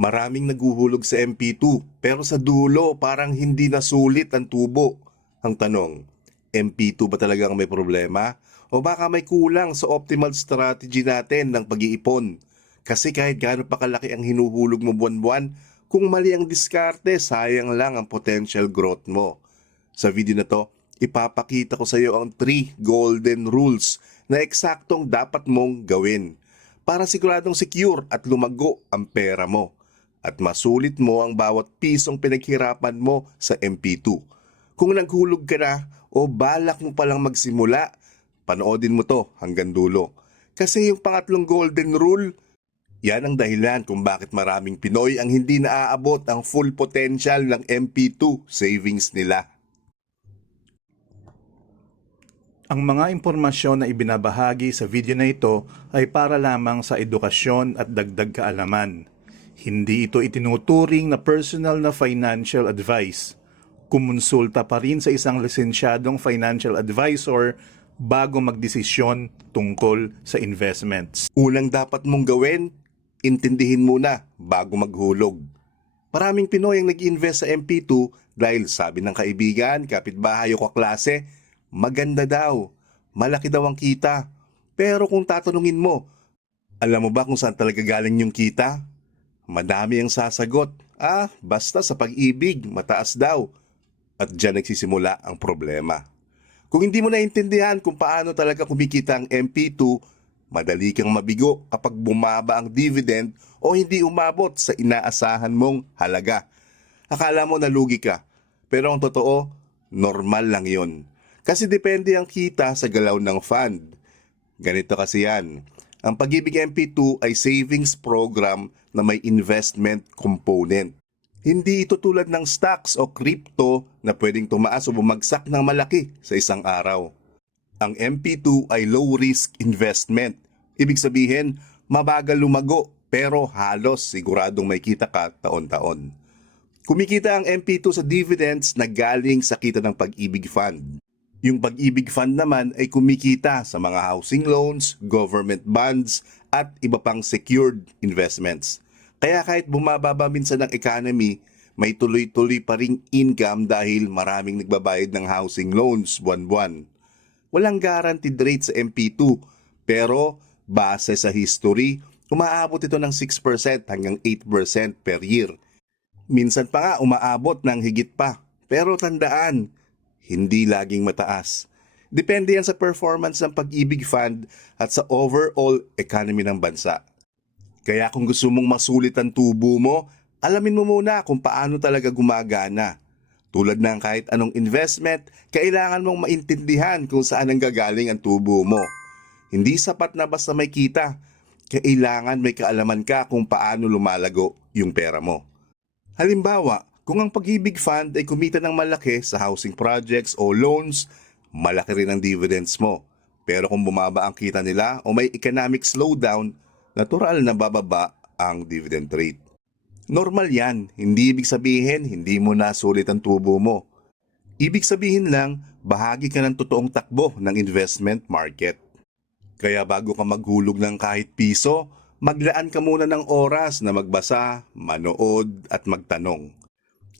Maraming naguhulog sa MP2 pero sa dulo parang hindi nasulit ang tubo. Ang tanong, MP2 ba talagang may problema? O baka may kulang sa optimal strategy natin ng pag-iipon? Kasi kahit gaano pa kalaki ang hinuhulog mo buwan-buwan, kung mali ang diskarte, sayang lang ang potential growth mo. Sa video na to, ipapakita ko sa iyo ang 3 golden rules na eksaktong dapat mong gawin para siguradong secure at lumago ang pera mo at masulit mo ang bawat pisong pinaghirapan mo sa MP2. Kung naghulog ka na o balak mo palang magsimula, panoodin mo to hanggang dulo. Kasi yung pangatlong golden rule, yan ang dahilan kung bakit maraming Pinoy ang hindi naaabot ang full potential ng MP2 savings nila. Ang mga impormasyon na ibinabahagi sa video na ito ay para lamang sa edukasyon at dagdag kaalaman. Hindi ito itinuturing na personal na financial advice. Kumonsulta pa rin sa isang lisensyadong financial advisor bago magdesisyon tungkol sa investments. Unang dapat mong gawin, intindihin muna bago maghulog. Maraming Pinoy ang nag-invest sa MP2 dahil sabi ng kaibigan, kapitbahay o kaklase, maganda daw, malaki daw ang kita. Pero kung tatanungin mo, alam mo ba kung saan talaga galing yung kita? Madami ang sasagot, ah, basta sa pag-ibig, mataas daw. At dyan nagsisimula ang problema. Kung hindi mo naintindihan kung paano talaga kumikita ang MP2, madali kang mabigo kapag bumaba ang dividend o hindi umabot sa inaasahan mong halaga. Akala mo nalugi ka, pero ang totoo, normal lang yon. Kasi depende ang kita sa galaw ng fund. Ganito kasi yan. Ang Pag-ibig MP2 ay savings program na may investment component. Hindi ito tulad ng stocks o crypto na pwedeng tumaas o bumagsak ng malaki sa isang araw. Ang MP2 ay low risk investment. Ibig sabihin, mabagal lumago pero halos siguradong may kita ka taon-taon. Kumikita ang MP2 sa dividends na galing sa kita ng pag-ibig fund. Yung pag-ibig fund naman ay kumikita sa mga housing loans, government bonds, at iba pang secured investments. Kaya kahit bumababa minsan ang economy, may tuloy-tuloy pa ring income dahil maraming nagbabayad ng housing loans buwan-buwan. Walang guaranteed rate sa MP2, pero base sa history, umaabot ito ng 6% hanggang 8% per year. Minsan pa nga umaabot ng higit pa. Pero tandaan, hindi laging mataas. Depende yan sa performance ng pag-ibig fund at sa overall economy ng bansa. Kaya kung gusto mong masulit ang tubo mo, alamin mo muna kung paano talaga gumagana. Tulad ng kahit anong investment, kailangan mong maintindihan kung saan ang gagaling ang tubo mo. Hindi sapat na basta may kita. Kailangan may kaalaman ka kung paano lumalago yung pera mo. Halimbawa, kung ang pag-ibig fund ay kumita ng malaki sa housing projects o loans, malaki rin ang dividends mo. Pero kung bumaba ang kita nila o may economic slowdown, natural na bababa ang dividend rate. Normal yan, hindi ibig sabihin hindi mo nasulit ang tubo mo. Ibig sabihin lang, bahagi ka ng totoong takbo ng investment market. Kaya bago ka maghulog ng kahit piso, maglaan ka muna ng oras na magbasa, manood at magtanong.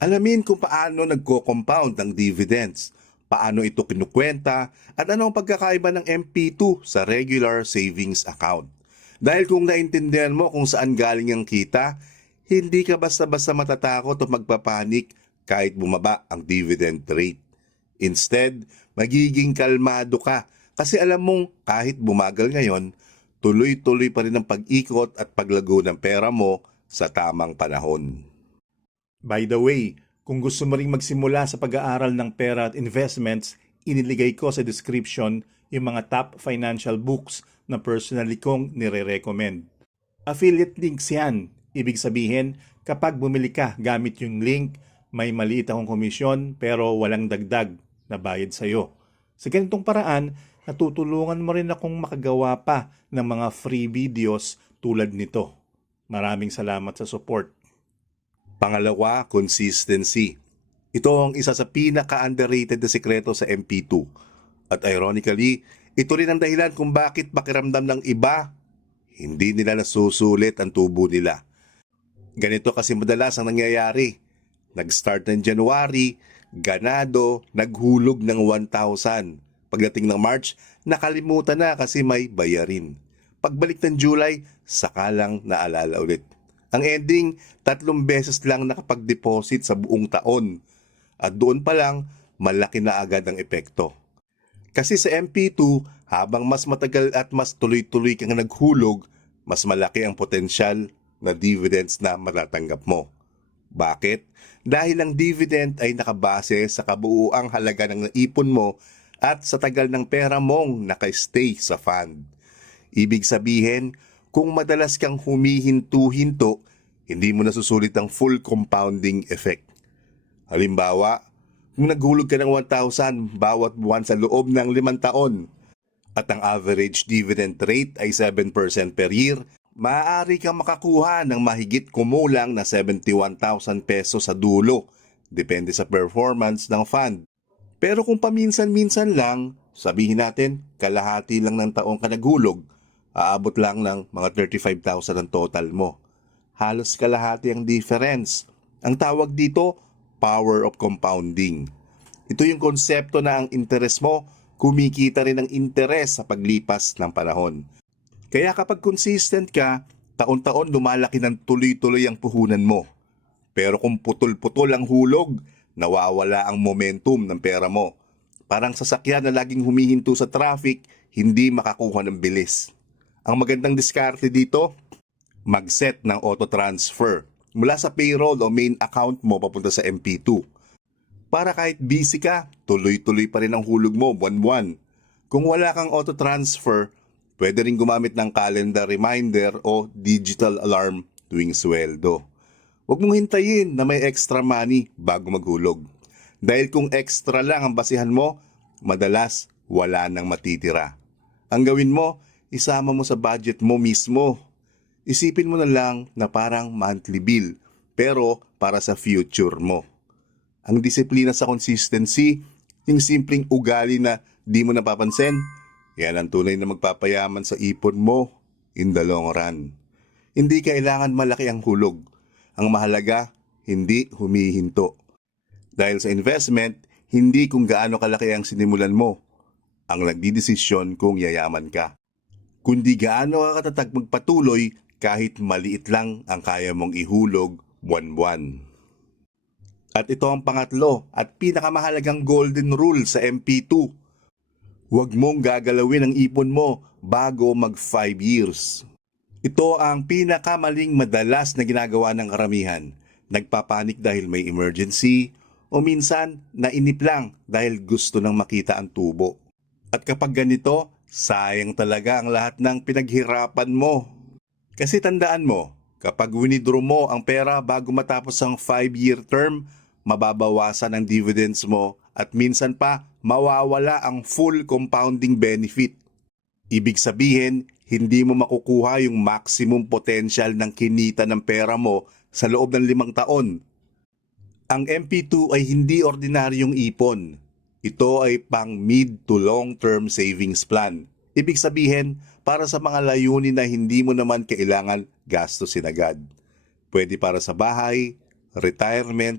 Alamin kung paano nagko-compound ang dividends, paano ito kinukwenta, at ano ang pagkakaiba ng MP2 sa regular savings account. Dahil kung naintindihan mo kung saan galing ang kita, hindi ka basta-basta matatakot o magpapanik kahit bumaba ang dividend rate. Instead, magiging kalmado ka kasi alam mong kahit bumagal ngayon, tuloy-tuloy pa rin ang pag-ikot at paglago ng pera mo sa tamang panahon. By the way, kung gusto mo ring magsimula sa pag-aaral ng pera at investments, iniligay ko sa description yung mga top financial books na personally kong nire-recommend. Affiliate links yan. Ibig sabihin, kapag bumili ka gamit yung link, may maliit akong komisyon pero walang dagdag na bayad sa'yo. Sa ganitong paraan, natutulungan mo rin akong makagawa pa ng mga free videos tulad nito. Maraming salamat sa support. Pangalawa, consistency. Ito ang isa sa pinaka-underrated na sekreto sa MP2. At ironically, ito rin ang dahilan kung bakit pakiramdam ng iba, hindi nila nasusulit ang tubo nila. Ganito kasi madalas ang nangyayari. Nag-start ng January, ganado, naghulog ng 1,000. Pagdating ng March, nakalimutan na kasi may bayarin. Pagbalik ng July, saka lang naalala ulit. Ang ending, tatlong beses lang nakapag-deposit sa buong taon. At doon pa lang, malaki na agad ang epekto. Kasi sa MP2, habang mas matagal at mas tuloy-tuloy kang naghulog, mas malaki ang potensyal na dividends na matatanggap mo. Bakit? Dahil ang dividend ay nakabase sa kabuuang halaga ng naipon mo at sa tagal ng pera mong nakastay sa fund. Ibig sabihin, kung madalas kang humihinto-hinto, hindi mo nasusulit ang full compounding effect. Halimbawa, kung naghulog ka ng 1,000 bawat buwan sa loob ng limang taon at ang average dividend rate ay 7% per year, maaari kang makakuha ng mahigit kumulang na 71,000 pesos sa dulo, depende sa performance ng fund. Pero kung paminsan-minsan lang, sabihin natin kalahati lang ng taong ka naghulog, aabot lang ng mga 35,000 ang total mo. Halos kalahati ang difference. Ang tawag dito, power of compounding. Ito yung konsepto na ang interes mo, kumikita rin ang interes sa paglipas ng panahon. Kaya kapag consistent ka, taon-taon lumalaki ng tuloy-tuloy ang puhunan mo. Pero kung putol-putol ang hulog, nawawala ang momentum ng pera mo. Parang sasakyan na laging humihinto sa traffic, hindi makakuha ng bilis. Ang magandang diskarte dito, mag-set ng auto-transfer mula sa payroll o main account mo papunta sa MP2. Para kahit busy ka, tuloy-tuloy pa rin ang hulog mo buwan-buwan. Kung wala kang auto-transfer, pwede rin gumamit ng calendar reminder o digital alarm tuwing sweldo. Huwag mong hintayin na may extra money bago maghulog. Dahil kung extra lang ang basihan mo, madalas wala nang matitira. Ang gawin mo, isama mo sa budget mo mismo. Isipin mo na lang na parang monthly bill, pero para sa future mo. Ang disiplina sa consistency, yung simpleng ugali na di mo napapansin, yan ang tunay na magpapayaman sa ipon mo in the long run. Hindi kailangan malaki ang hulog. Ang mahalaga, hindi humihinto. Dahil sa investment, hindi kung gaano kalaki ang sinimulan mo ang nagdidesisyon kung yayaman ka. Kundi gaano ka katatag magpatuloy kahit maliit lang ang kaya mong ihulog buwan-buwan. At ito ang pangatlo at pinakamahalagang golden rule sa MP2. Huwag mong gagalawin ang ipon mo bago mag 5 years. Ito ang pinakamaling madalas na ginagawa ng karamihan. Nagpapanik dahil may emergency o minsan nainip lang dahil gusto nang makita ang tubo. At kapag ganito, sayang talaga ang lahat ng pinaghirapan mo. Kasi tandaan mo, kapag winidraw mo ang pera bago matapos ang 5-year term, mababawasan ang dividends mo at minsan pa mawawala ang full compounding benefit. Ibig sabihin, hindi mo makukuha yung maximum potential ng kinita ng pera mo sa loob ng limang taon. Ang MP2 ay hindi ordinaryong ipon. Ito ay pang mid to long term savings plan. Ibig sabihin, para sa mga layunin na hindi mo naman kailangan gastusin agad. Pwede para sa bahay, retirement,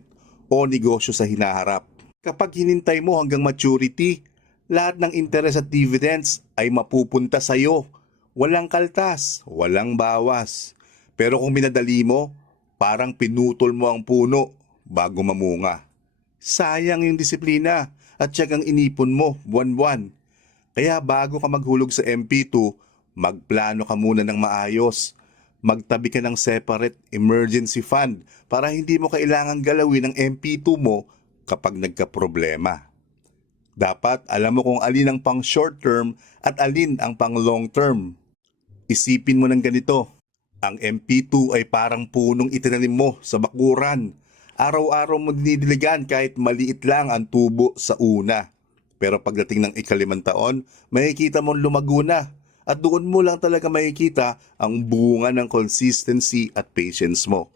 o negosyo sa hinaharap. Kapag hinintay mo hanggang maturity, lahat ng interest at dividends ay mapupunta sa iyo. Walang kaltas, walang bawas. Pero kung minadali mo, parang pinutol mo ang puno bago mamunga. Sayang yung disiplina at tiyagang inipon mo buwan-buwan. Kaya bago ka maghulog sa MP2, magplano ka muna ng maayos. Magtabi ka ng separate emergency fund para hindi mo kailangang galawin ang MP2 mo kapag nagka-problema. Dapat alam mo kung alin ang pang short term at alin ang pang long term. Isipin mo ng ganito, ang MP2 ay parang punong itinanim mo sa bakuran. Araw-araw mo dinidiligan kahit maliit lang ang tubo sa una. Pero pagdating ng ikalimang taon, makikita mong lumago na. At doon mo lang talaga makikita ang bunga ng consistency at patience mo.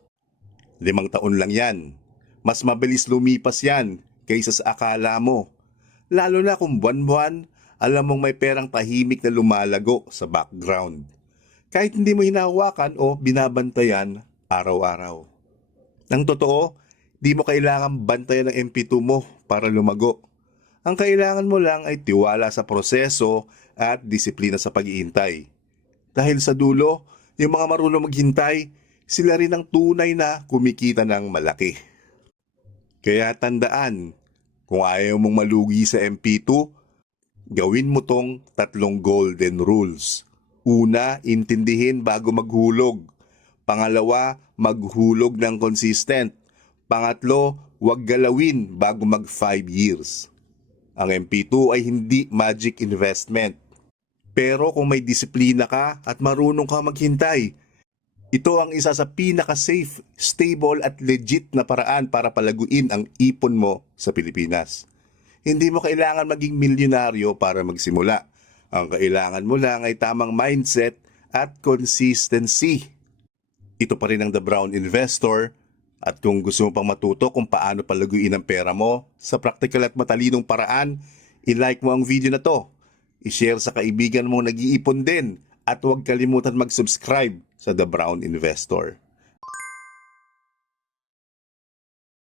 Limang taon lang yan. Mas mabilis lumipas yan kaysa sa akala mo. Lalo na kung buwan-buwan, alam mong may perang tahimik na lumalago sa background. Kahit hindi mo hinahawakan o binabantayan araw-araw. Ang totoo, di mo kailangan bantayan ng MP2 mo para lumago. Ang kailangan mo lang ay tiwala sa proseso at disiplina sa pag-iintay. Dahil sa dulo, yung mga marunong maghintay, sila rin ang tunay na kumikita ng malaki. Kaya tandaan, kung ayaw mong malugi sa MP2, gawin mo tong tatlong golden rules. Una, intindihin bago maghulog. Pangalawa, maghulog ng consistent. Pangatlo, huwag galawin bago mag 5 years. Ang MP2 ay hindi magic investment. Pero kung may disiplina ka at marunong ka maghintay, ito ang isa sa pinaka-safe, stable at legit na paraan para palaguin ang ipon mo sa Pilipinas. Hindi mo kailangan maging milyonaryo para magsimula. Ang kailangan mo lang ay tamang mindset at consistency. Ito pa rin ang The Brown Investor at kung gusto mo pang matuto kung paano palaguin ang pera mo sa practical at matalinong paraan, i-like mo ang video na to. I-share sa kaibigan mo nag-iipon din at huwag kalimutan mag-subscribe sa The Brown Investor.